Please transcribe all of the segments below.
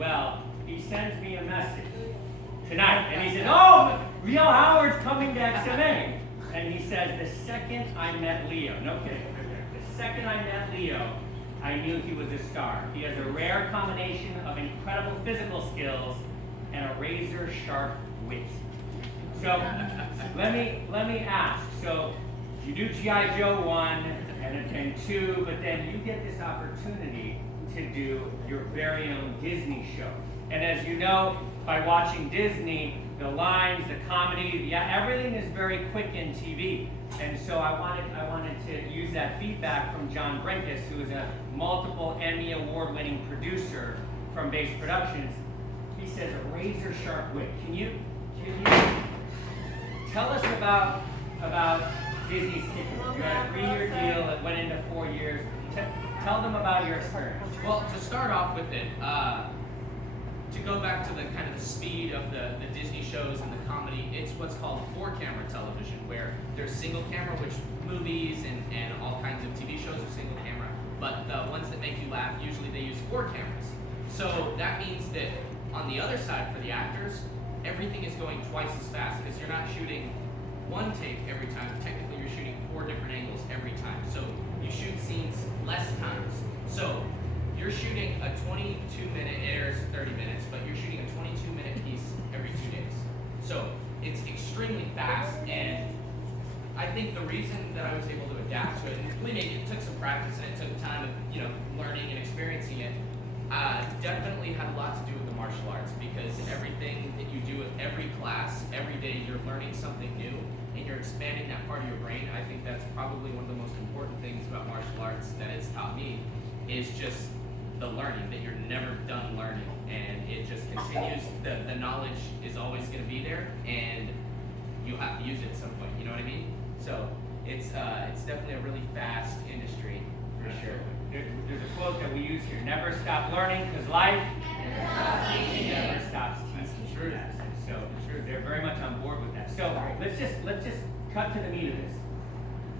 Well, he sends me a message tonight, and he says, "Oh, Leo Howard's coming to XMA." And he says, "The second I met Leo," no kidding, the second I met Leo, I knew he was a star. He has a rare combination of incredible physical skills and a razor-sharp wit. So let me ask. So you do G.I. Joe 1 and 2, but then you get this opportunity to do your very own Disney show. And as you know, by watching Disney, the lines, the comedy, everything is very quick in TV. And so I wanted to use that feedback from John Brenkus, who is a multiple Emmy Award-winning producer from Base Productions. He says a razor-sharp wit. Can you tell us about Disney's Kicking It? You had a 3-year deal that went into 4 years. Tell them about your experience. Well, to start off with it, to go back to the kind of the speed of the Disney shows and the comedy, it's what's called 4-camera television, where there's single camera, which movies and all kinds of TV shows are single camera, but the ones that make you laugh, usually they use 4 cameras. So that means that on the other side, for the actors, everything is going twice as fast, because you're not shooting one take every time. Technically, you're shooting 4 different angles every time. So you shoot scenes less times. So you're shooting a 22-minute, it airs 30 minutes, but you're shooting a 22-minute piece every 2 days. So it's extremely fast, and I think the reason that I was able to adapt to it, and it took some practice and it took time of learning and experiencing it, definitely had a lot to do with the martial arts, because everything that you do with every class, every day, you're learning something new, and you're expanding that part of your brain. I think that's probably one of the most important things about martial arts that it's taught me, is just the learning, that you're never done learning, and it just continues. The knowledge is always going to be there, and you have to use it at some point. You know what I mean? So it's definitely a really fast industry for sure. There's a quote that we use here: "Never stop learning, because life never stops teaching." True. And so they're very much on board with that. So let's just cut to the meat of this.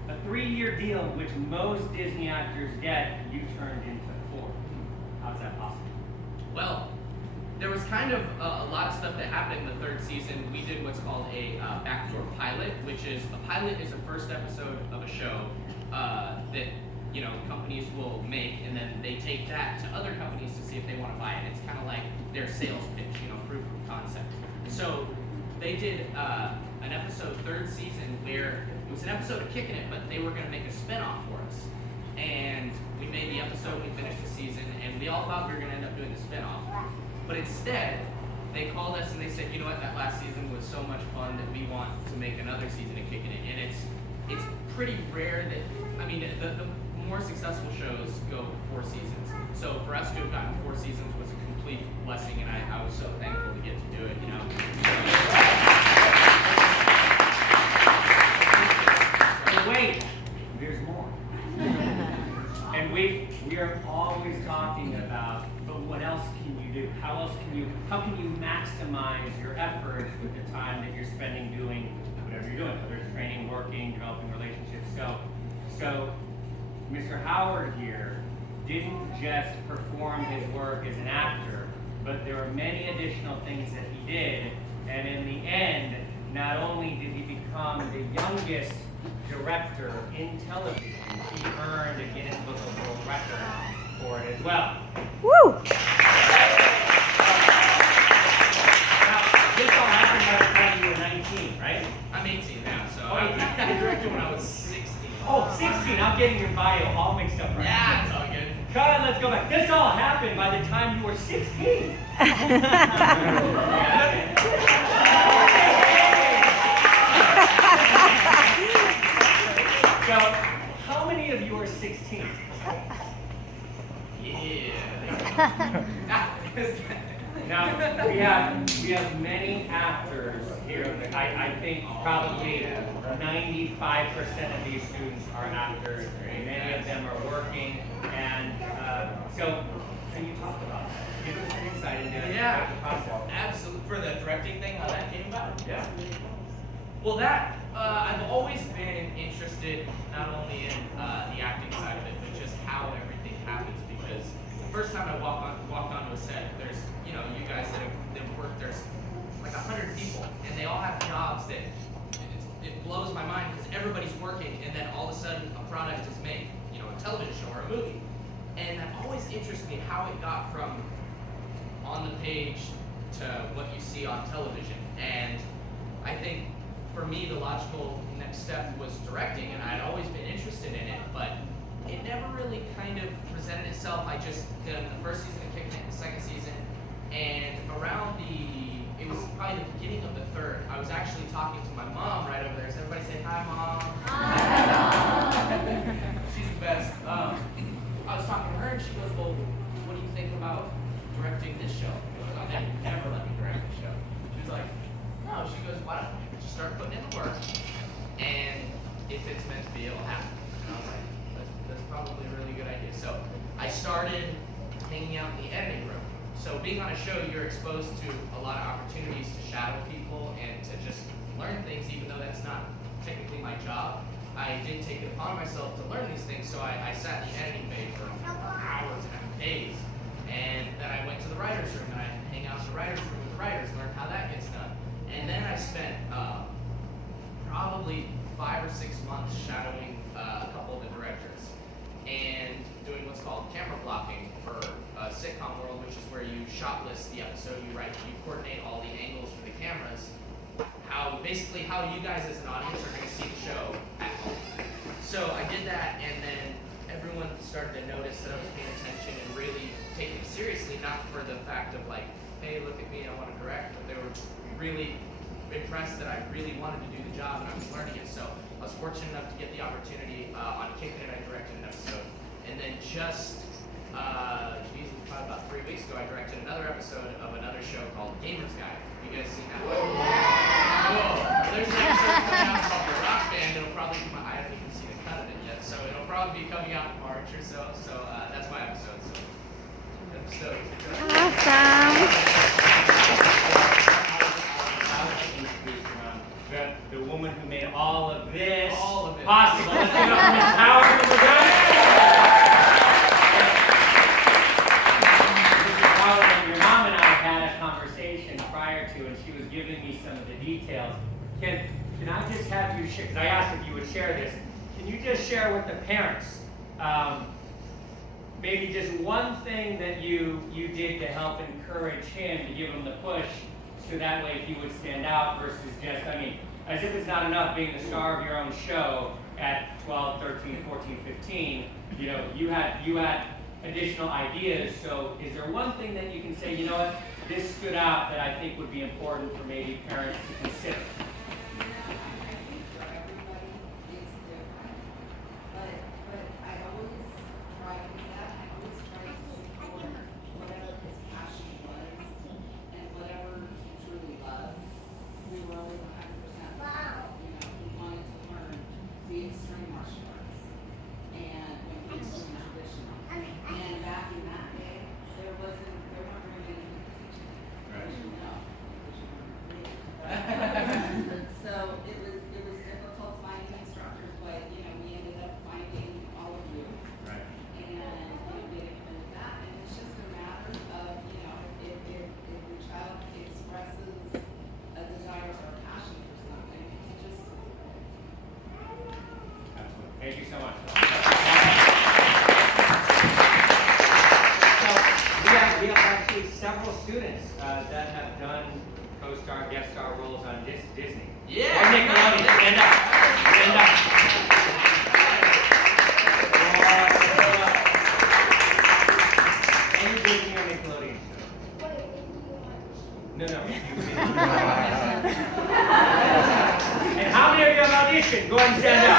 A 3-year deal, which most Disney actors get, you turned into 4. How's that possible? Well, there was kind of a lot of stuff that happened in the 3rd season. We did what's called a backdoor pilot, which is a pilot is the first episode of a show that companies will make, and then they take that to other companies to see if they want to buy it. It's kind of like their sales pitch, proof of concept. So they did an episode 3rd season where it was an episode of Kicking It, but they were going to make a spinoff for us. And we made the episode, we finished the season, and we all thought we were going to end up doing the spinoff. But instead, they called us and they said, "You know what, that last season was so much fun that we want to make another season of Kicking It." And it's pretty rare that, the more successful shows go 4 seasons. So for us to have gotten 4 seasons was a complete blessing, and I was so thankful to get to do it, But wait, there's more. And we are always talking about, but what else can you do? How can you maximize your efforts with the time that you're spending doing whatever you're doing, whether it's training, working, developing relationships. So Mr. Howard here didn't just perform his work as an actor, but there were many additional things that he did, and in the end, not only did he become the youngest director in television, he earned a Guinness Book of World Record for it as well. Woo! Now, this all happened by the time you were 19, right? I'm 18 now, so I directed when I was 16. Oh, 16, I'm getting your bio all mixed up right now. Yeah, it's all good. Cut, let's go back. This all happened by the time you were 16. So, how many of you are 16? Yeah. Now, we have many actors here. I think probably 95% of these students are actors. Many of them are working. And so can you talk about that? Give us an insight into the process. Absolutely. For the directing thing, how that came about? Yeah. Well, I've always been interested not only in the acting side of it, but just how everything happens. Because the first time I walked onto a set, there's everybody's working, and then all of a sudden a product is made, a television show or a movie. And that always interests me how it got from on the page to what you see on television. And I think for me the logical next step was directing, and I'd always been interested in it, but it never really kind of presented itself. I just did the first season of Kicking It, the second season, and it was probably the beginning of the third, I was actually talking to my mom right over there. So everybody say, "Hi, Mom." Hi. She's the best. I was talking to her, and she goes, "Well, what do you think about directing this show?" Because they never let me direct the show. She was like, "No." She goes, "Why don't you just start putting in the work, and if it's meant to be, it'll happen." And I was like, that's probably a really good idea. So I started hanging out in the editing room. So being on a show, you're exposed to a lot of opportunities to shadow people and to just learn things, even though that's not technically my job. I did take it upon myself to learn these things, so I sat in the editing bay for hours and days. And then I went to the writer's room, and I hang out in the writer's room with the writers, learn how that gets done. And then I spent probably 5 or 6 months shadowing a couple of the directors and doing what's called camera blocking for sitcom world, which is where you shot list the episode, you coordinate all the angles for the cameras, how you guys as an audience are going to see the show at home. So I did that, and then everyone started to notice that I was paying attention and really taking it seriously, not for the fact of like, hey, look at me, I want to direct, but they were really impressed that I really wanted to do the job and I was learning it. So I was fortunate enough to get the opportunity on Kicking It. I directed an episode, and then just probably about 3 weeks ago, I directed another episode of another show called Gamer's Guide. You guys seen that one? Yeah. Cool. There's an episode coming out called The Rock Band. It'll probably come out. I haven't even seen a cut of it yet, so it'll probably be coming out in March or so. So that's my episode. Awesome. The woman who made all of this possible. Let's give it up for Miss Howard. Your mom and I had a conversation prior to, and she was giving me some of the details. Can I just have you share, because I asked if you would share this, can you just share with the parents maybe just one thing that you did to help encourage him, to give him the push, so that way he would stand out versus just, as if it's not enough being the star of your own show at 12, 13, 14, 15, you had additional ideas. So is there one thing that you can say, you know what, this stood out that I think would be important for maybe parents to consider? The Xtreme martial arts, and when he was traditional, and back in that day, there weren't very many teachers. Right. So it was difficult finding instructors, but we ended up finding all of you, Right. and getting into that, and it's just a matter of if your child expresses a desire or a passion for something, it just. Thank you so much. We have actually several students that have done co-star, guest star roles on Disney. Yeah. Or Nickelodeon. Stand up. Stand up. Any Disney or Nickelodeon show? No. And how many of you have auditioned? Go ahead and stand up.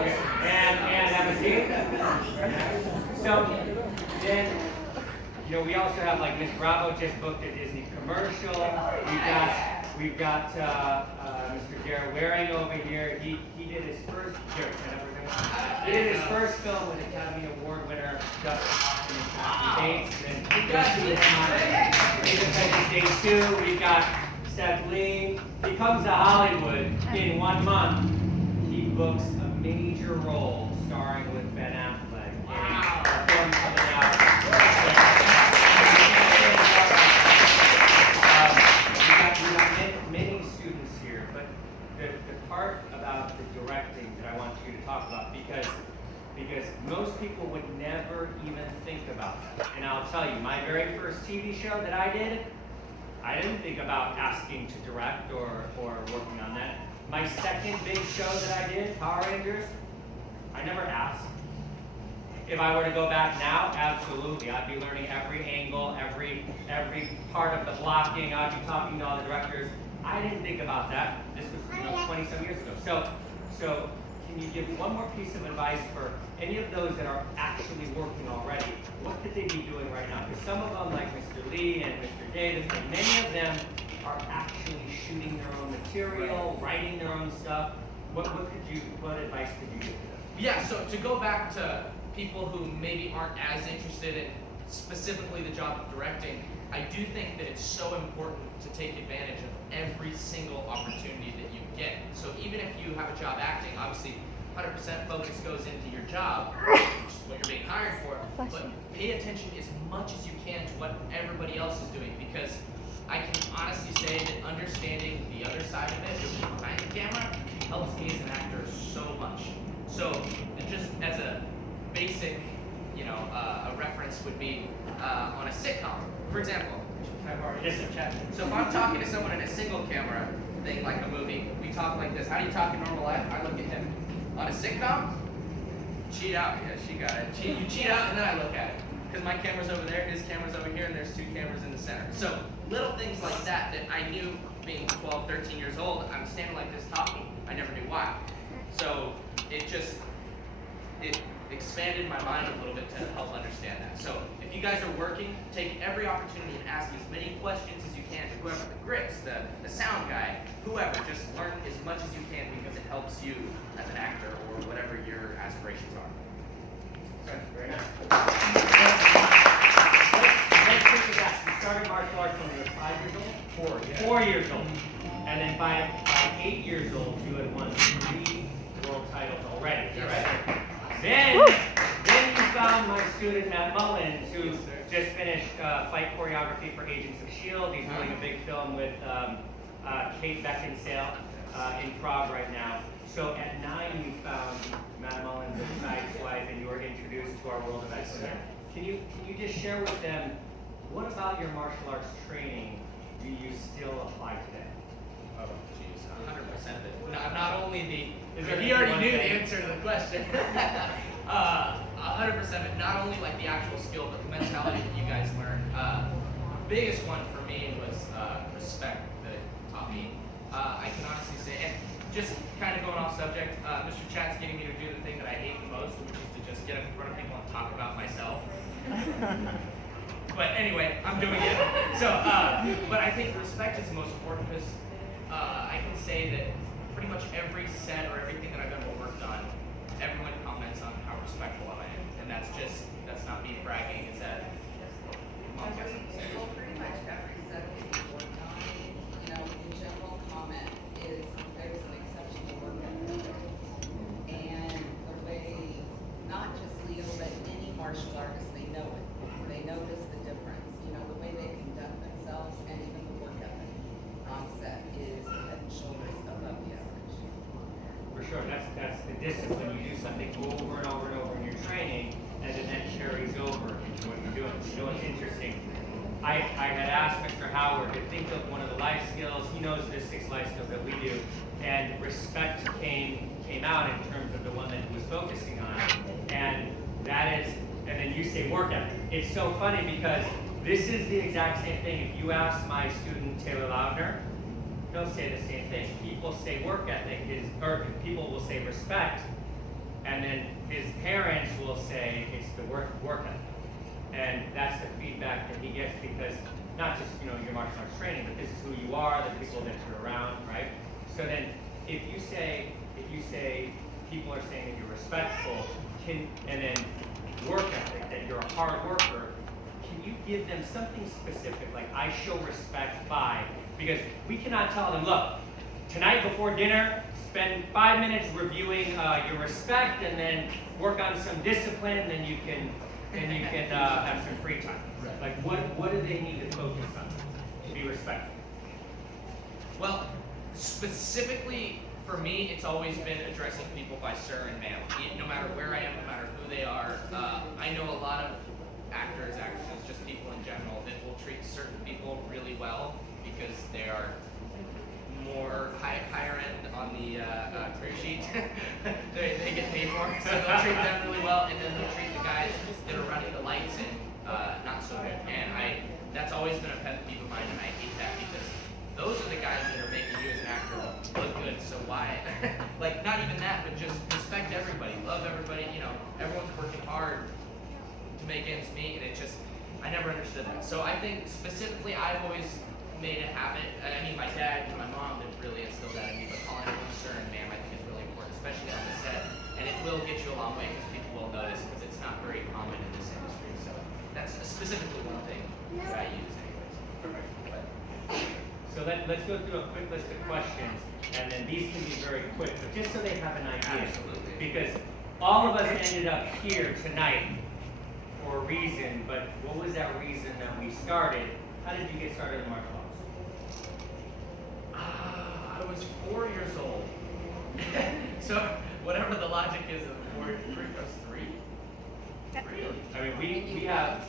Okay, and have a seat. So then, we also have like Miss Bravo just booked a Disney commercial. We've got Mr. Jared Waring over here. He did his first. He did his first film with Academy Award winner Justin Austin and Kathy Bates. And Independence Day 2. We've got Seth Lee. He comes to Hollywood in 1 month. He books a major role starring with Ben Affleck. Wow. A film coming out. We got Most people would never even think about that. And I'll tell you, my very first TV show that I did, I didn't think about asking to direct or working on that. My second big show that I did, Power Rangers, I never asked. If I were to go back now, absolutely. I'd be learning every angle, every part of the blocking. I'd be talking to all the directors. I didn't think about that. This was 20 some years ago. So can you give one more piece of advice for any of those that are actually working already? What could they be doing right now? Because some of them, like Mr. Lee and Mr. Davis, and many of them are actually shooting their own material, writing their own stuff. What advice could you give to them? Yeah, so to go back to people who maybe aren't as interested in specifically the job of directing, I do think that it's so important to take advantage of every single opportunity that you get. So even if you have a job acting, obviously 100% focus goes into your job, which is what you're being hired for, but pay attention as much as you can to what everybody else is doing, because I can honestly say that understanding the other side of it, which is behind the camera, helps me as an actor so much. So just as a basic, a reference would be on a sitcom. For example, so if I'm talking to someone in a single camera thing like a movie, we talk like this. How do you talk in normal life? I look at him. On a sitcom, cheat out. Yeah, she got it. You cheat out and then I look at it. Because my camera's over there, his camera's over here, and there's two cameras in the center. So little things like that I knew being 12, 13 years old, I'm standing like this talking. I never knew why. So it expanded my mind a little bit to help understand that. So if you guys are working, take every opportunity and ask as many questions as you can to whoever, the grips, the sound guy, whoever. Just learn as much as you can because it helps you as an actor or whatever your aspirations are. Okay, very nice. Let's think of that. You started martial arts when you were 5 years old? 4, yeah. 4 years old. And then by 8 years old, you had won 3 world titles already, is that right? Then you found my student Matt Mullins, who just finished fight choreography for Agents of S.H.I.E.L.D. He's doing a big film with Kate Beckinsale in Prague right now. So at 9 you found Matt Mullins as a sideswipe and you were introduced to our world of Xtreme. Can you just share with them, what about your martial arts training do you still apply today? Oh, geez, 100% of it. Not only he already knew the answer to the question. 100% of it. Not only like the actual skill, but the mentality that you guys learned. Biggest one for me was respect that it taught me. I can honestly say, and just kind of going off subject, Mr. Chat's getting me to do the thing that I hate the most, which is to just get up in front of people and talk about myself. But anyway, I'm doing it. So, but I think respect is the most important because I can say that pretty much every set or everything that I've ever worked on, everyone comments on how respectful I am. And that's not me bragging, it's that Mom gets it. Well, pretty much every set that you worked on, the general comment is there's an exceptional work ethic. And the way, not just Leo, but any martial artist, they know it. They notice the difference. The way they conduct themselves and even the work ethic on set is head and shoulders above the average. For sure, that's the discipline. You do something over and over and over in your training, and then that carries over into what you're doing. It's interesting. I had asked Mr. Howard to think of one of the life skills. He knows the 6 life skills that we do, and respect came out in terms of the one that he was focusing on, and that is. And then you say work ethic. It's so funny because this is the exact same thing. If you ask my student Taylor Loudner, he'll say the same thing. People say work ethic or people will say respect, and then his parents will say it's the work ethic. And that's the feedback that he gets because not just your martial arts training, but this is who you are, the people that you're around, right? So then if you say people are saying that you're respectful, and then work ethic, that you're a hard worker, can you give them something specific, like I show respect by, because we cannot tell them, look, tonight before dinner, spend 5 minutes reviewing your respect and then work on some discipline, then you can have some free time. Right. Like what do they need to focus on to be respectful? Well, specifically for me, it's always been addressing people by sir and ma'am. No matter where I am, no matter who they are. I know a lot of actors, actresses, just people in general that will treat certain people really well because they are more higher end on the career sheet. they get paid more, so they'll treat them really well, and then they'll treat the guys that are running the lights and not so good. And that's always been a pet peeve of mine, and I hate that because those are the guys that are making you as an actor look good. So why? Like, not even that, but just respect everybody, love everybody. You know, everyone's working hard to make ends meet, and I never understood that. So I think specifically, I've always made a habit. I mean, my dad and my mom have really instilled that in me, but calling everyone sir and ma'am, I think is really important, especially on the set, and it will get you a long way because people will notice because it's not very common in this industry. So that's specifically one thing that I use, anyways. Perfect. So let's go through a quick list of questions, and then these can be very quick, but just so they have an idea. Absolutely. Because all of us ended up here tonight for a reason, but what was that reason that we started? How did you get started in martial arts? I was 4 years old. So whatever the logic is of 4 plus 3. Really? I mean, we have.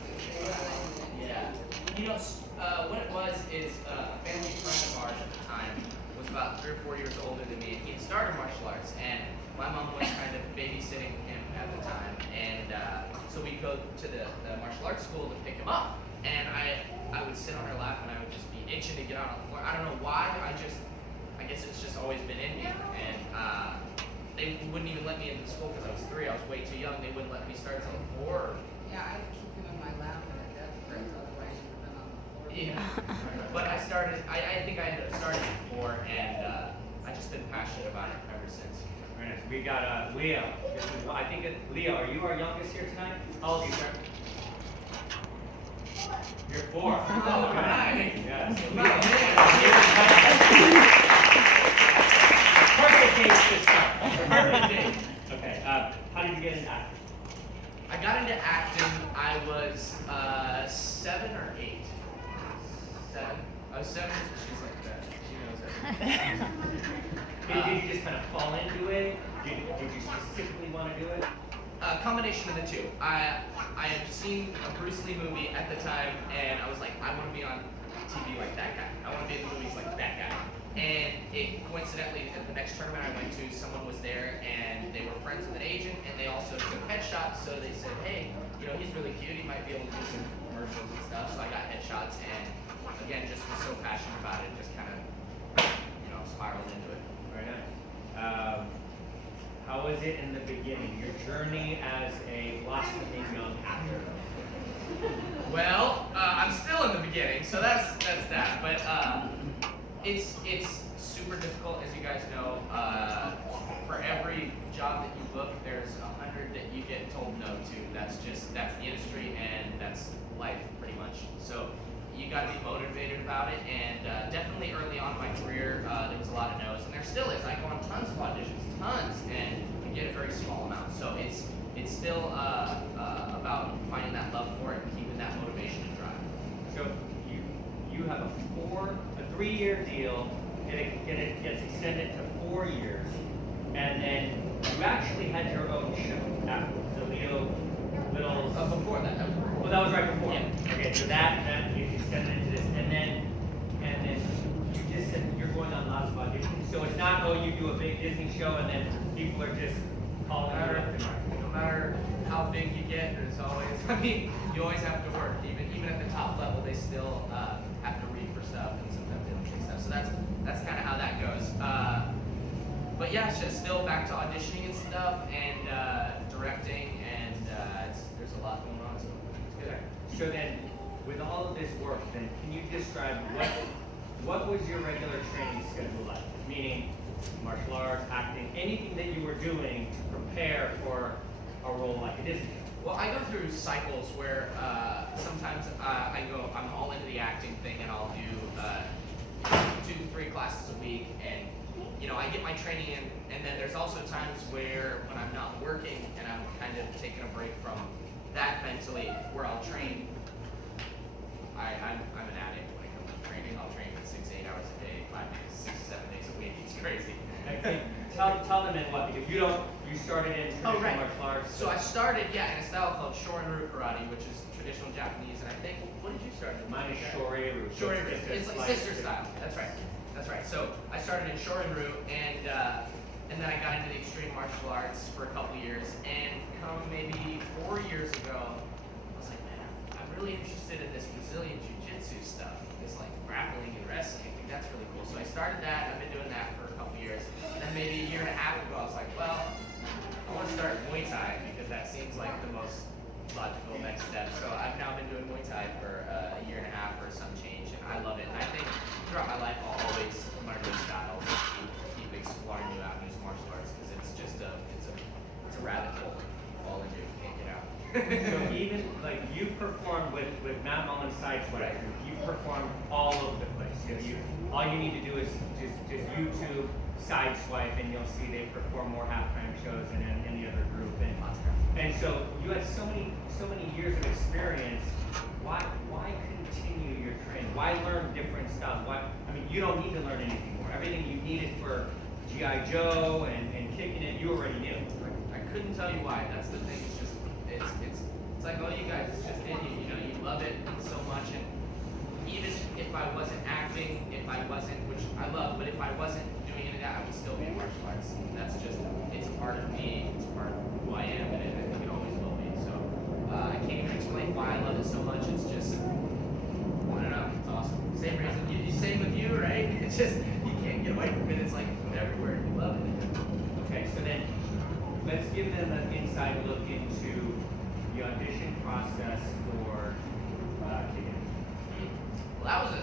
Yeah. You know, what it was is a family friend of ours at the time was about 3 or 4 years older than me, and he had started martial arts, and my mom was kind of babysitting him at the time, and so we'd go to the martial arts school to pick him up, and I would sit on her lap, and I would just be itching to get out on the floor. I don't know why, I guess it's just always been in me, and they wouldn't even let me into the school because I was 3. I was way too young. They wouldn't let me start until 4. Yeah, I took him in my lap and a death grip, otherwise you would have been on the floor. Yeah, but I think I ended up starting at 4, and I've just been passionate about it ever since. Very nice. We got Leo. Leo, are you our youngest here tonight? How old are you, sir? You're 4. Oh, right. Yeah. So Wow. Leo. Perfect date to start. Perfect date. Okay. How did you get into acting? I got into acting, I was 7 or 8. 7. I was 7, she's like that. She knows everything. Did you just kind of fall into it? Did you specifically want to do it? A combination of the two. I had seen a Bruce Lee movie at the time, and I was like, I want to be on TV like that guy. I want to be in the movies like that guy. And it coincidentally, at the next tournament I went to, someone was there, and they were friends with an agent, and they also took headshots. So they said, hey, you know, he's really cute. He might be able to do some commercials and stuff. So I got headshots, and again, just was so passionate about it, just kind of, you know, spiraled into it. Very nice. How was it in the beginning, your journey as a blossoming young actor? Well, I'm still in the beginning, so that's that. But it's super difficult, as you guys know. For every job that you book, there's 100 that you get told no to. That's the industry, and that's life pretty much. So you got to be motivated about it, and definitely early on in my career, there was a lot of no's, and there still is. I go on tons of auditions, and you get a very small amount. So it's still about finding that love for it and keeping that motivation and drive. So you have a 3-year deal, and it gets extended to 4 years, and then you actually had your own show afterwards. So Leo Little's. Before that was before. Well, that was right before. Yeah. Okay, so that you extended into this, and then you just said you're going on lots of auditions. So it's not you do a big Disney show and then people are just calling you up. No matter how big you get, there's always. I mean, you always have to work. Even at the top level, they still have to read for stuff, and sometimes they don't take stuff. So that's kind of how that goes. But yeah, it's just still back to auditioning and stuff, and directing, and there's a lot going on. So it's good. So then, with all of this work, then can you describe what was your regular training schedule like? Meaning, martial arts, acting, anything that you were doing to prepare for a role like a Disney. Well, I go through cycles where sometimes I'm all into the acting thing, and I'll do 2-3 classes a week, and you know, I get my training in, and then there's also times where when I'm not working and I'm kind of taking a break from that mentally, where I'll train. I'm an addict when it comes to training. training, I'll train for 6-8 hours a day, 5 days, 6-7 days a week. It's crazy. Okay. Tell them in what, because you started in traditional martial arts. So I started, in a style called Shorin-ryu karate, which is traditional Japanese, and I think, what did you start in? Mine is Shorin-ryu. Shorin-ryu. It's like sister style. That's right. So I started in Shorin-ryu, and then I got into the extreme martial arts for a couple years, and come maybe 4 years ago, I was like, man, I'm really interested in this Brazilian jiu-jitsu stuff, this like grappling and wrestling. I think that's really cool. So I started that. I've been doing that for a couple years. And then maybe a year and a half ago, I was like, well, I want to start Muay Thai because that seems like the most logical next step. So I've now been doing Muay Thai for a year and a half or some change, and I love it. And I think throughout my life, I'll always learn new styles, keep exploring new avenues of martial arts because it's just it's a rabbit hole you fall into, you can't get out. So even like you performed with Matt Mullen's Sideswipe, you performed all over the place. All you need to do is just YouTube Sideswipe, and you'll see they perform more halftime shows than any other group. And so you had so many years of experience. Why continue your training? Why learn different styles? You don't need to learn anything more. Everything you needed for G.I. Joe and kicking it, you already knew. I couldn't tell you why. That's the thing. It's like all you guys. It's just in you. You love it so much, and even if I wasn't acting, which I love, but if I wasn't doing any of that, I would still be in martial arts. That's just, it's a part of me. It's part of who I am, and I think it always will be. So I can't even explain why I love it so much. It's just, I don't know. It's awesome. Same reason. Same with you, right? It's just you can't get away from it. It's like everywhere. You love it. Okay, so then let's give them an inside look into the audition process for kicking. Well, that was a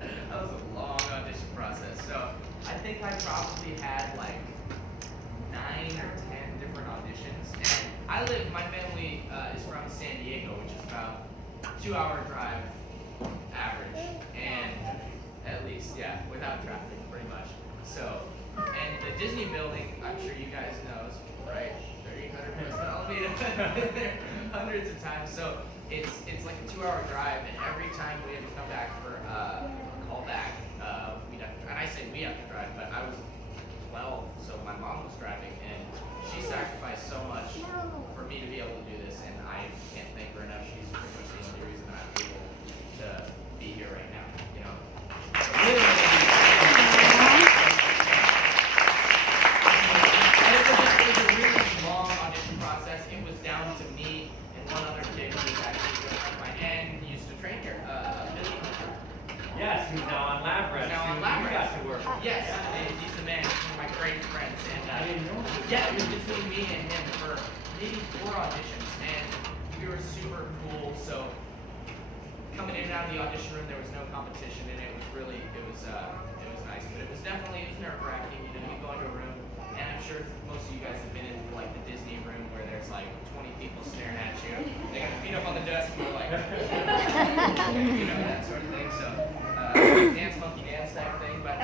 that was a long audition process. So I think I probably had like 9 or 10 different auditions. And my family is from San Diego, which is about 2-hour drive average, and at least, without traffic, pretty much. So, and the Disney building, I'm sure you guys know, is right 300 minutes to Alameda, hundreds of times. So it's like a 2-hour drive, and every time we had to come back for a callback, we'd have to, and I say we have to drive, but I was 12, so my mom was driving, and she sacrificed so much for me to be able to do this, and I can't thank her enough. She's pretty much the only reason I'm able to be here right now, And it was a really long audition process. It was down to me and one other kid who was actually good friend of mine and he used to train here, Billy. Yes, he's now on lab rest. You got to work. Yes, and he's the man. He's one of my great friends. And I didn't know that. yeah, it was between me and him for maybe 4 auditions, and we were super cool. So coming in and out of the audition room, there was no competition, and it was nice. But it was nerve-wracking. You go into a room, and I'm sure most of you guys have been in like the Disney room where there's like 20 people staring at you. They got their feet up on the desk, and we're like, that sort of thing. So dance monkey dance type thing. But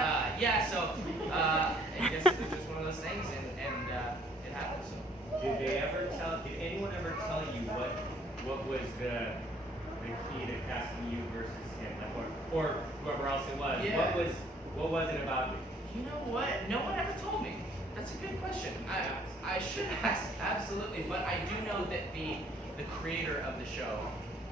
so I guess it was just one of those things, and it happened. So. Did anyone ever tell you what was the key to casting you versus him, or whoever else it was? Yeah. What was it about you? You know what? No one ever told me. That's a good question. I should ask, absolutely. But I do know that the creator of the show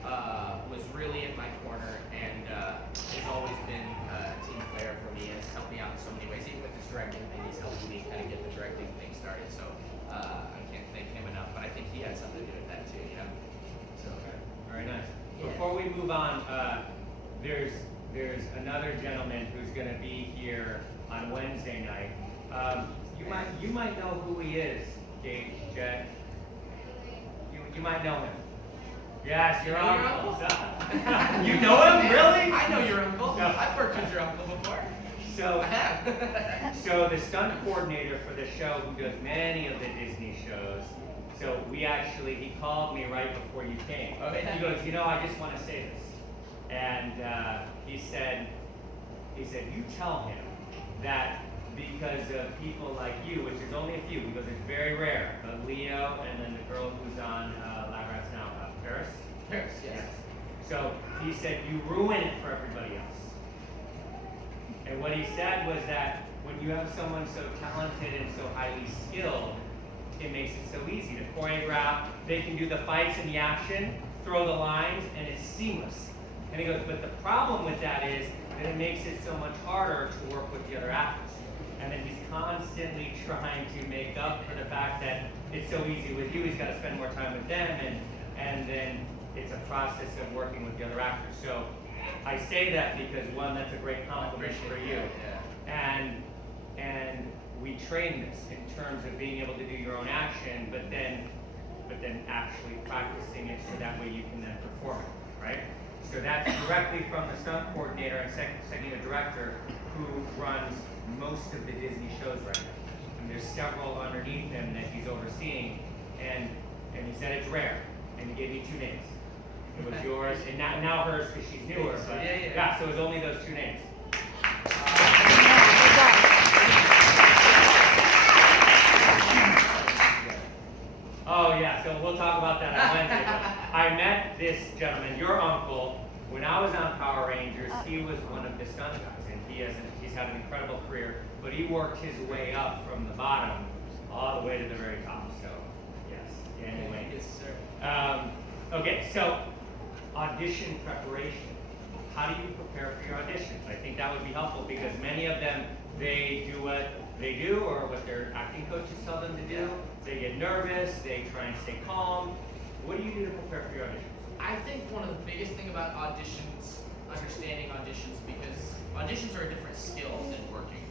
was really in my corner and has always been a team player for me and has helped me out in so many ways. Even with this directing thing, he's helped me kind of get the directing thing started. So I can't thank him enough. But I think he had something to do with that too. So Very nice. Yeah. Before we move on, there's another gentleman who's going to be here on Wednesday night. You might know who he is, Gage, Jed. You might know him. Yes, your uncle. You know him, really? I know your uncle. No. I've worked with your uncle before. So I have. So the stunt coordinator for the show, who does many of the Disney shows. So he called me right before you came. Okay. He goes, I just want to say this. And he said, you tell him that because of people like you, which is only a few, because it's very rare, but Leo and then the girl who's on Lab Rats now, Paris? Paris, yes. So he he said, you ruin it for everybody else. And what he said was that when you have someone so talented and so highly skilled, it makes it so easy to choreograph. They can do the fights and the action, throw the lines, and it's seamless. And he goes, but the problem with that is that it makes it so much harder to work with the other actors. And then he's constantly trying to make up for the fact that it's so easy with you, he's got to spend more time with them, and then it's a process of working with the other actors. So I say that because, one, that's a great compliment for you. And we train this in terms of being able to do your own action, but then actually practicing it so that way you can then perform it, right? So that's directly from the stunt coordinator and second the director who runs most of the Disney shows right now. And there's several underneath him that he's overseeing, and he said it's rare, and he gave me 2 names. It was yours, and now hers because she's newer. But yeah, so it was only those 2 names. Oh yeah, so we'll talk about that on Wednesday. I met this gentleman, your uncle, when I was on Power Rangers. He was one of the stunt guys, and he's had an incredible career, but he worked his way up from the bottom all the way to the very top. So yes, anyway. Yes, sir. Okay, so audition preparation. How do you prepare for your auditions? I think that would be helpful because many of them, they do what they do or what their acting coaches tell them to do. They get nervous, they try and stay calm. What do you do to prepare for your auditions? I think one of the biggest thing about auditions, understanding auditions, because auditions are a different skill than working.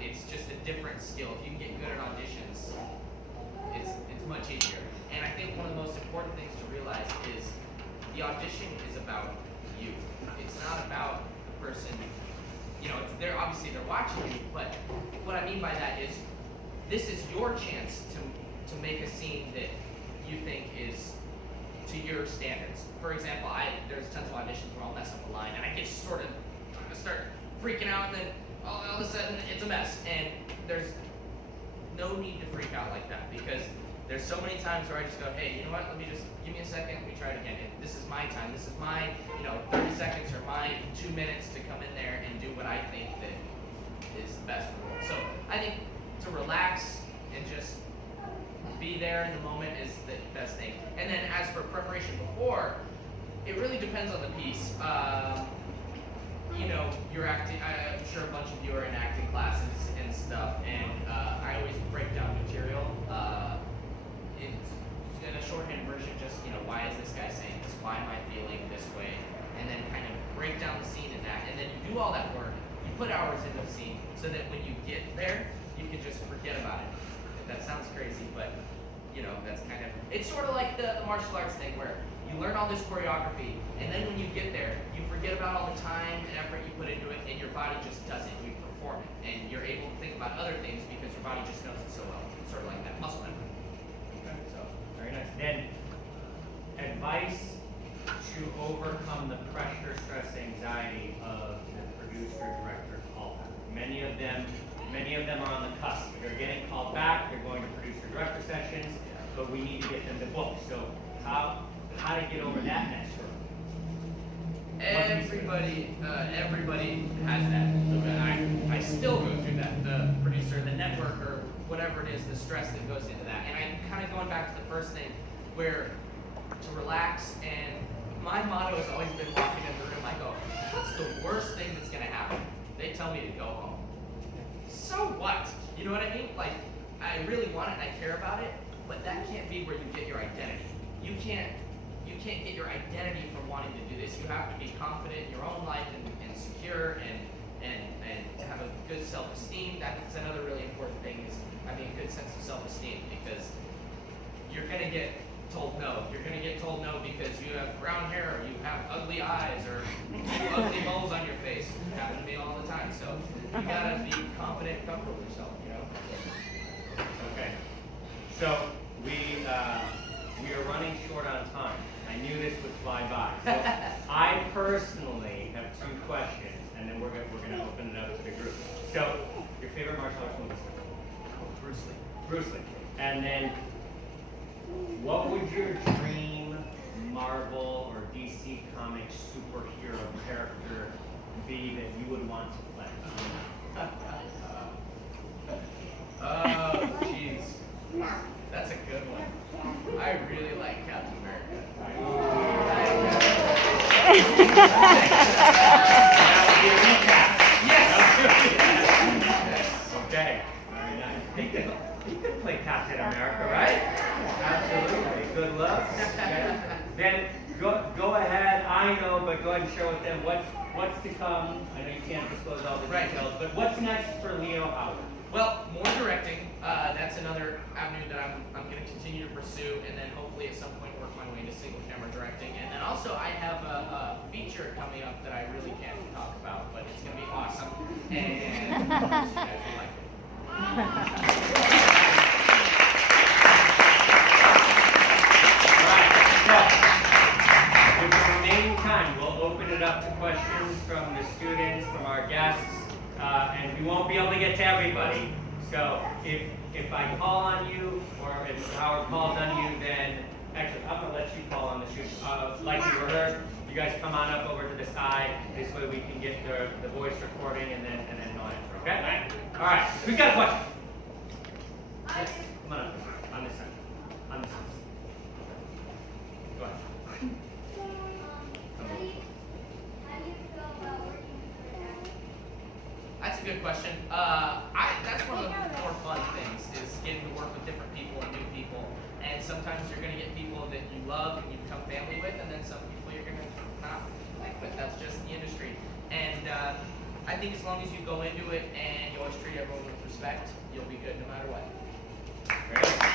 It's just a different skill. If you can get good at auditions, it's much easier. And I think one of the most important things to realize is the audition is about you. It's not about the person. You know, they're obviously watching you, but what I mean by that is this is your chance to make a scene that you think is to your standards. For example, there's tons of auditions where I'll mess up a line and I get sort of start freaking out, and then all of a sudden it's a mess. And there's no need to freak out like that because there's so many times where I just go, hey, you know what? Let me just give me a second. Let me try it again. This is my time. This is my 30 seconds or my 2 minutes to come in there and do what I think that is the best for the role. So I think to relax and just be there in the moment is the best thing. And then as for preparation before, it really depends on the piece. You're acting. I'm sure a bunch of you are in acting classes and stuff, and I always break down material. It's in a shorthand version, just why is this guy saying this? Why am I feeling this way? And then kind of break down the scene in that, and then you do all that work. You put hours into the scene so that when you get there, you can just forget about it. That sounds crazy, but that's kind of, it's sort of like the martial arts thing where you learn all this choreography, and then when you get there, you forget about all the time and effort you put into it, and your body just does it. You perform it, and you're able to think about other things because your body just knows it so well. It's sort of like that muscle memory. Okay, so very nice. Then advice to overcome the pressure, stress, anxiety of the producer-director callback. Many of them are on the cusp. They're getting called back. They're going to producer-director sessions, but we need to get them to book. So how to get over that next hurdle? Everybody has that. I still go through that. The producer, the network, or whatever it is, the stress that goes into that. And I'm kind of going back to the first thing, where to relax. And my motto has always been walking in the room. I go, what's the worst thing that's going to happen? They tell me to go home. So what? You know what I mean? Like, I really want it and I care about it, but that can't be where you get your identity. You can't get your identity from wanting to do this. You have to be confident in your own life and secure and have a good self-esteem. That's another really important thing is having a good sense of self-esteem because you're gonna get told no. You're gonna get told no because you have brown hair or you have ugly eyes or ugly moles on your face. It happens to me all the time. So you gotta be confident and comfortable with yourself, Okay. So we are running short on time. I knew this would fly by. So I personally have 2 questions, and then we're gonna open it up to the group. So your favorite martial arts movie? Bruce Lee. Bruce Lee. And then what would your dream Marvel or DC comic comic superhero character be that you would want to play? Oh, jeez. That's a good one. I really like Captain America. That would be a recap. Yes! Okay. Very nice. He could play Captain America, right? Absolutely. Good luck. Okay. Then go ahead. I know, but go ahead and share with them what's to come. I know you can't disclose all the details, but what's next for Leo Howard? Well, more directing. That's another avenue that I'm going to continue to pursue, and then hopefully at some point work my way into single camera directing. And then also I have a feature coming up that I really can't talk about, but it's going to be awesome, and you guys will like it. With the remaining time, we'll open it up to questions from the students, from our guests, and we won't be able to get to everybody. So if I call on you, or if Howard calls on you, then actually I'm gonna let you call on the shoot. Like you rehearsed, you guys come on up over to the side. This way we can get the voice recording, and then he'll answer. Okay? All right. Who's got a question? Yes. Come on up. On this side. On this side. Go ahead. That's a good question. That's one of the more fun things is getting to work with different people and new people. And sometimes you're going to get people that you love and you become family with, and then some people you're going to not like with. That's just the industry. And I think as long as you go into it and you always treat everyone with respect, you'll be good no matter what. Great.